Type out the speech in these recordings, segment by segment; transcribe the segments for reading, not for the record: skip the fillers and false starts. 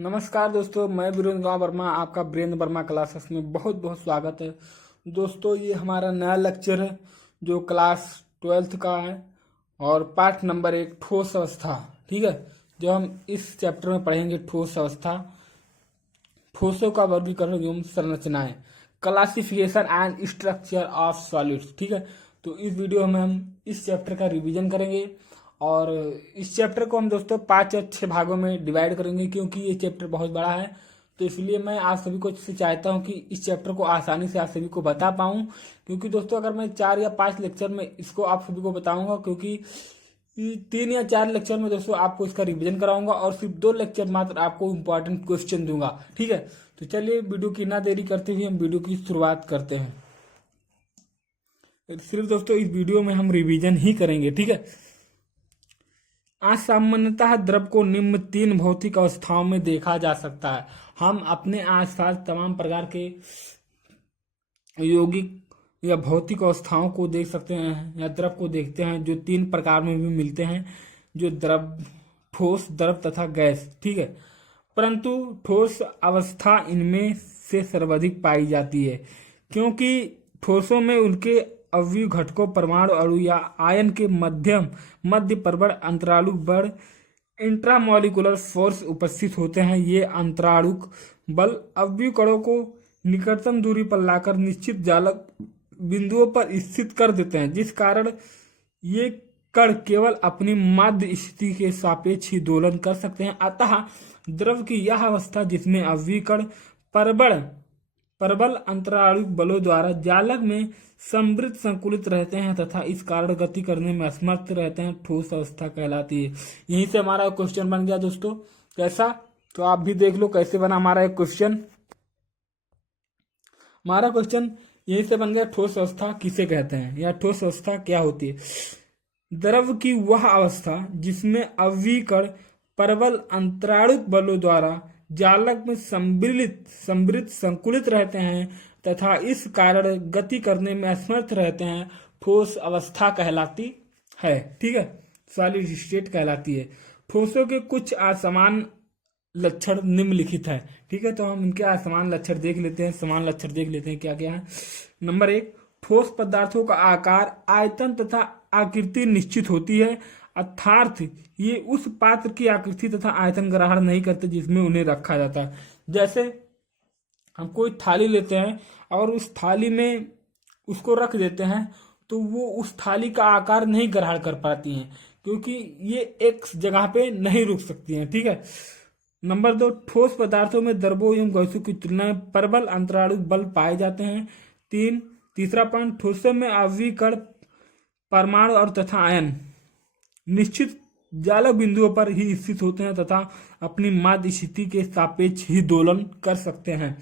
नमस्कार दोस्तों, मैं वीरेंद्र वर्मा, आपका वीरेंद्र वर्मा क्लासेस में बहुत बहुत स्वागत है। दोस्तों, ये हमारा नया लेक्चर है जो क्लास 12th का है और पाठ नंबर 1 ठोस अवस्था। ठीक है, जो हम इस चैप्टर में पढ़ेंगे ठोस अवस्था, ठोसों का वर्गीकरण एवं संरचनाएं, classification and structure of solids. ठीक है, तो इस वीडियो में हम इस चैप्टर का रिवीजन करेंगे और इस चैप्टर को हम दोस्तों 5 या 6 भागों में डिवाइड करेंगे क्योंकि ये चैप्टर बहुत बड़ा है। तो इसलिए मैं आप सभी को से चाहता हूँ कि इस चैप्टर को आसानी से आप सभी को बता पाऊँ, क्योंकि दोस्तों अगर मैं 4 या 5 लेक्चर में इसको आप सभी को बताऊंगा, क्योंकि 3 या 4 लेक्चर में दोस्तों आपको इसका रिवीजन कराऊंगा और सिर्फ 2 लेक्चर मात्र आपको इंपॉर्टेंट क्वेश्चन दूंगा। ठीक है, तो चलिए वीडियो की ना देरी करते हुए हम वीडियो की शुरुआत करते हैं। सिर्फ दोस्तों इस वीडियो में हम रिवीजन ही करेंगे। ठीक है, आज सामान्यतः द्रव को निम्न 3 भौतिक अवस्थाओं में देखा जा सकता है। हम अपने आसपास तमाम प्रकार के यौगिक या भौतिक अवस्थाओं को देख सकते हैं या द्रव को देखते हैं जो 3 प्रकार में भी मिलते हैं, जो द्रव, ठोस, द्रव तथा गैस। ठीक है, परंतु ठोस अवस्था इनमें से सर्वाधिक पाई जाती है क्योंकि ठोसों में उनके अवयवी घटकों, परमाणु, अणु या आयन के मध्य परवड़ अंतरालुक बल, इंट्रामॉलिक्यूलर फोर्स उपस्थित होते हैं। ये अंतरालुक बल अवयवी कणों को निकटतम दूरी पर लाकर निश्चित जालक बिंदुओं पर स्थित कर देते हैं, जिस कारण ये कण केवल अपनी माध्य स्थिति के सापेक्ष ही दोलन कर सकते हैं। अतः द्रव की यह अवस्था जिसमें अवयवी कण प्रबल अंतरालुक बलों द्वारा जालक में समृद्ध संकुलित रहते हैं तथा इस कारण गति करने में असमर्थ रहते हैं, ठोस अवस्था कहलाती है। यहीं से हमारा क्वेश्चन बन गया दोस्तों। कैसा, तो आप भी देख लो कैसे बना हमारा एक क्वेश्चन। हमारा क्वेश्चन यहीं से बन गया, ठोस अवस्था किसे कहते हैं या ठोस अवस्था क्या होती है। द्रव की वह अवस्था जिसमें अवयवी कण प्रबल अंतरालुक बलों द्वारा जालक में समृद्ध संकुलित रहते हैं तथा इस कारण गति करने में असमर्थ रहते हैं, ठोस अवस्था कहलाती है। ठीक है, सॉलिड स्टेट कहलाती है। ठोसों के कुछ असमान लक्षण निम्नलिखित है। ठीक है, तो हम इनके असमान लक्षण देख लेते हैं। समान लक्षण देख लेते हैं क्या क्या है। नंबर 1, ठोस पदार्थों का आकार, आयतन तथा आकृति निश्चित होती है, अर्थात ये उस पात्र की आकृति तथा आयतन ग्रहण नहीं करते जिसमें उन्हें रखा जाता है। जैसे हम कोई थाली लेते हैं और उस थाली में उसको रख देते हैं तो वो उस थाली का आकार नहीं ग्रहण कर पाती हैं क्योंकि ये एक जगह पे नहीं रुक सकती हैं। ठीक है। नंबर 2, ठोस पदार्थों में द्रवों एवं गैसों की तुलना में प्रबल अंतरालुक बल पाए जाते हैं। तीसरा पॉइंट, ठोसों में अवयवी कण, परमाणु और तथा आयन निश्चित जालक बिंदुओं पर ही स्थित होते हैं तथा अपनी माध्य स्थिति के सापेक्ष ही दोलन कर सकते हैं।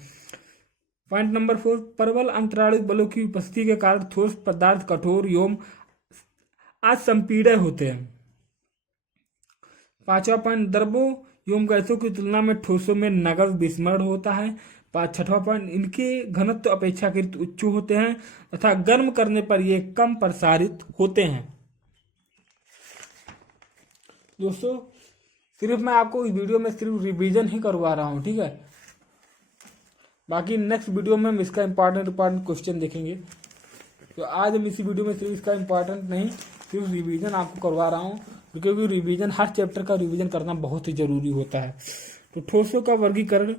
पॉइंट नंबर 4, प्रबल अंतरालुक बलों की उपस्थिति के कारण ठोस पदार्थ कठोर एवं असंपीड्य होते हैं। 5वां पॉइंट, द्रवों एवं गैसों की तुलना में ठोसों में नगण्य विस्मरण होता है। 6वां पॉइंट, इनके घनत्व अपेक्षाकृत उच्च होते हैं तथा गर्म करने पर ये कम प्रसारित होते हैं। दोस्तों सिर्फ मैं आपको इस वीडियो में सिर्फ रिवीजन ही करवा रहा हूँ। ठीक है, बाकी नेक्स्ट वीडियो में हम इसका इंपॉर्टेंट क्वेश्चन देखेंगे। तो आज हम इसी वीडियो में सिर्फ इसका इंपॉर्टेंट नहीं, सिर्फ रिवीजन आपको करवा रहा हूँ क्योंकि रिवीजन, हर चैप्टर का रिवीजन करना बहुत ही जरूरी होता है। तो ठोसों का वर्गीकरण,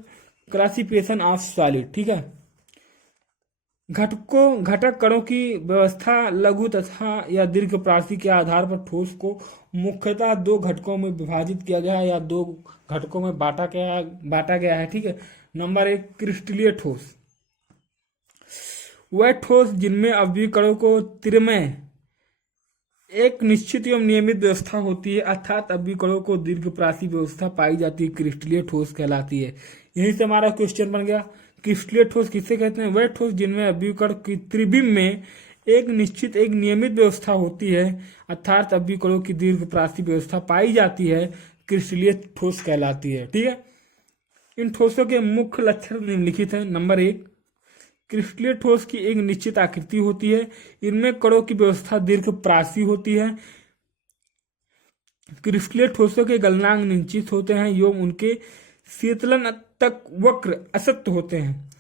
क्लासिफिकेशन ऑफ सॉलिड। ठीक है, घटक कणों की व्यवस्था, लघु तथा या दीर्घ प्राचि के आधार पर ठोस को मुख्यतः 2 घटकों में विभाजित किया गया है या 2 घटकों में बांटा गया है। ठीक है। नंबर 1, क्रिस्टलीय ठोस, वह ठोस जिनमें अवयवी कणों को त्रिमय एक निश्चित एवं नियमित व्यवस्था होती है, अर्थात अवयवी कणों को दीर्घ प्राचि व्यवस्था पाई जाती है, क्रिस्टलीय ठोस कहलाती है। यहीं से हमारा क्वेश्चन बन गया, क्रिस्टलीय ठोस किसे कहते हैं। वह ठोस जिनमें अवयवी कण की त्रिविम में एक नियमित व्यवस्था होती है, अर्थात अवयवी कणों की दीर्घ प्राचि व्यवस्था पाई जाती है, क्रिस्टलीय ठोस कहलाती है। ठीक है, इन ठोसों के मुख्य लक्षण निम्नलिखित हैं। नंबर 1, क्रिस्टलीय ठोस की एक निश्चित आकृति होती है, इनमें कणों की व्यवस्था दीर्घ प्राचि होती है। क्रिस्टलीय ठोसों के गलनांक निश्चित होते हैं एवं उनके शीतलन तक वक्र असत्य होते हैं।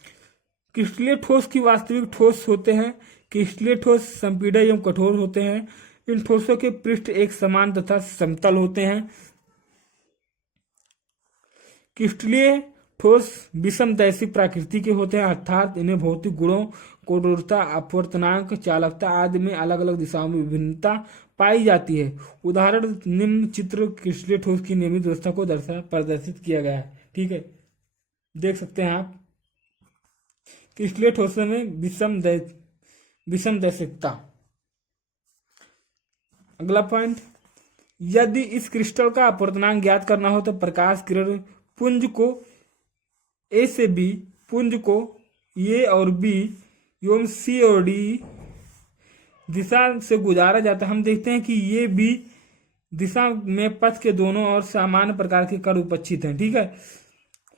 क्रिस्टलीय ठोस की वास्तविक ठोस होते हैं। क्रिस्टलीय ठोस संपीड़ित एवं कठोर होते हैं। इन ठोसों के पृष्ठ एक समान तथा समतल होते हैं। क्रिस्टलीय ठोस विषमदैशिक प्रकृति के होते हैं, अर्थात इन्हें भौतिक गुणों, कठोरता, अपवर्तनांक, चालकता आदि में अलग अलग दिशाओं में विभिन्नता पाई जाती है। उदाहरण निम्न चित्र क्रिस्टलीय ठोस की नियमित व्यवस्था को प्रदर्शित किया गया है। ठीक है, देख सकते हैं आप क्रिस्टलीय ठोसों में विषमदैशिकता। अगला पॉइंट, यदि इस क्रिस्टल का अपवर्तनांक ज्ञात करना हो तो प्रकाश किरण पुंज को ए से बी, पुंज को ए और बी एवं सी और डी दिशा से गुजारा जाता है। हम देखते हैं कि ये बी दिशा में पथ के दोनों ओर सामान्य प्रकार के कण उपस्थित हैं। ठीक है,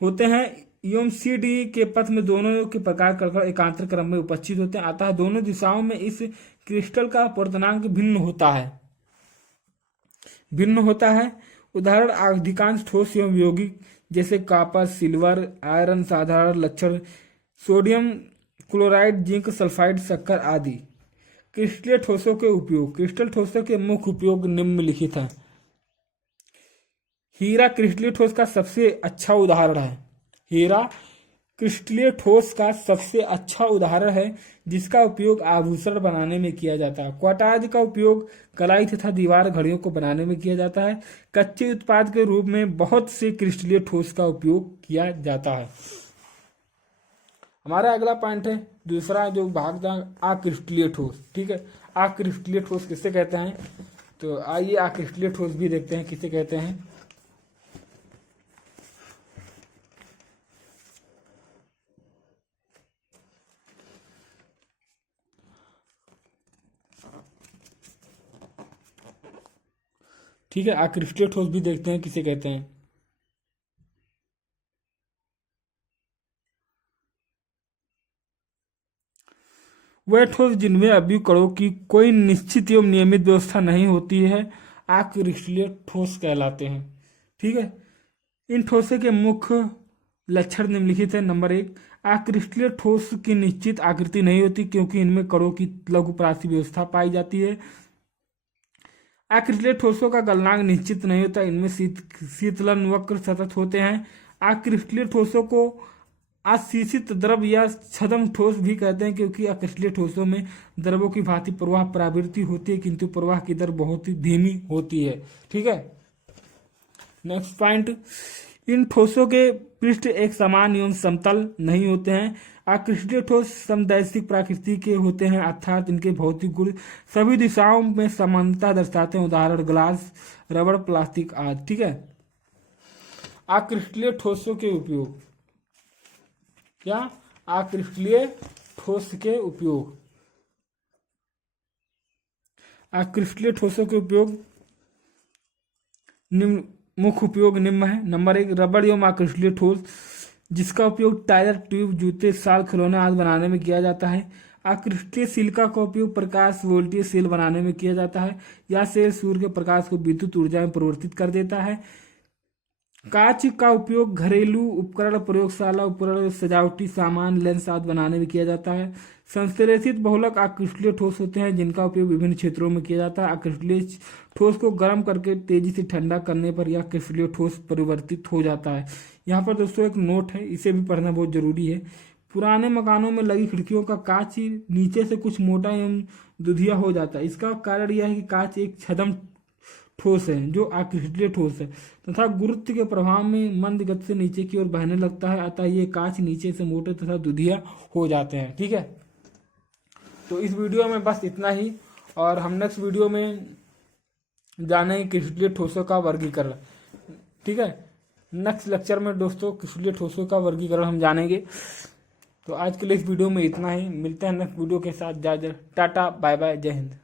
होते हैं एवं सी डी के पथ में दोनों के प्रकार कण एकांतर क्रम में उपस्थित होते हैं। अतः दोनों दिशाओं में इस क्रिस्टल का अपवर्तनांक भिन्न होता है। उदाहरण अधिकांश ठोस एवं यौगिक जैसे कॉपर, सिल्वर, आयरन साधारण लक्षण, सोडियम क्लोराइड, जिंक सल्फाइड, शक्कर आदि। क्रिस्टलीय ठोसों के उपयोग। क्रिस्टल ठोसों के मुख्य उपयोग निम्नलिखित हैं। हीरा क्रिस्टलीय ठोस का सबसे अच्छा उदाहरण है। हीरा क्रिस्टलीय ठोस का सबसे अच्छा उदाहरण है जिसका उपयोग आभूषण बनाने में किया जाता है। क्वार्ट्ज का उपयोग कलाई तथा दीवार घड़ियों को बनाने में किया जाता है। कच्चे उत्पाद के रूप में बहुत से क्रिस्टलीय ठोस का उपयोग किया जाता है। हमारा अगला पॉइंट है, दूसरा जो भाग था अक्रिस्टलीय ठोस। ठीक है, अक्रिस्टलीय ठोस किसे कहते हैं, तो आइए अक्रिस्टलीय ठोस भी देखते हैं किसे कहते हैं। ठीक है, अक्रिस्टलीय ठोस भी देखते हैं किसे कहते हैं। वह ठोस जिनमें अवयव कणों की कोई निश्चित एवं नियमित व्यवस्था नहीं होती है अक्रिस्टलीय ठोस कहलाते हैं। ठीक है, इन ठोसों के मुख्य लक्षण निम्नलिखित है। नंबर 1, अक्रिस्टलीय ठोस की निश्चित आकृति नहीं होती क्योंकि इनमें कणों की लघुपरासी व्यवस्था पाई जाती है। अक्रिस्टलीय ठोसों का गलनांक निश्चित नहीं होता, इनमें शीतलन वक्र सतत होते हैं। अक्रिस्टलीय ठोसों को अशीशित द्रव या छद्म ठोस भी कहते हैं क्योंकि अक्रिस्टलीय ठोसों में द्रवों की भांति प्रवाह प्रवृत्ति होती है किंतु प्रवाह की दर बहुत ही धीमी होती है। ठीक है, नेक्स्ट पॉइंट, इन ठोसों के पृष्ठ एक समान एवं समतल नहीं होते हैं। अक्रिस्टलीय ठोस समदैशिक प्रकृति के होते हैं अर्थात इनके भौतिक गुण सभी दिशाओं में समानता दर्शाते हैं। उदाहरण ग्लास, रबड़, प्लास्टिक आदि। ठीक है, अक्रिस्टलीय ठोसों के उपयोग। क्या? अक्रिस्टलीय ठोस के उपयोग। अक्रिस्टलीय ठोसों के उपयोग निम्न मुख्य उपयोग निम्न है। नंबर 1, रबड़ एवं अक्रिस्टलीय ठोस जिसका उपयोग टायर, ट्यूब, जूते, शाल, खिलौने आदि बनाने में किया जाता है। अक्रिस्टलीय सिलिका का उपयोग प्रकाश वोल्टेज सेल बनाने में किया जाता है। यह सेल सूर्य के प्रकाश को विद्युत ऊर्जा में परिवर्तित कर देता है। कांच का उपयोग घरेलू उपकरण, प्रयोगशाला उपकरण, सजावटी सामान, लेंस आदि बनाने में किया जाता है। संश्लेषित बहुलक अक्रिस्टलीय ठोस होते हैं जिनका उपयोग विभिन्न क्षेत्रों में किया जाता है। अक्रिस्टलीय ठोस को गर्म करके तेजी से ठंडा करने पर यह क्रिस्टलीय ठोस परिवर्तित हो जाता है। यहाँ पर दोस्तों एक नोट है, इसे भी पढ़ना बहुत जरूरी है। पुराने मकानों में लगी खिड़कियों का कांच नीचे से कुछ मोटा एवं दुधिया हो जाता है। इसका कारण यह है कि कांच एक छद्म ठोस है जो अक्रिस्टलीय ठोस है तथा गुरुत्व के प्रभाव में मंद गति से नीचे की ओर बहने लगता है, अतः ये कांच नीचे से मोटे तथा दुधिया हो जाते हैं। ठीक है, तो इस वीडियो में बस इतना ही और हम नेक्स्ट वीडियो में जानेंगे क्रिस्टलीय ठोसों का वर्गीकरण। ठीक है, नेक्स्ट लेक्चर में दोस्तों क्रिस्टलीय ठोसों का वर्गीकरण हम जानेंगे। तो आज के लिए इस वीडियो में इतना ही, मिलते हैं नेक्स्ट वीडियो के साथ। जय जय, टाटा, बाय बाय, जय हिंद।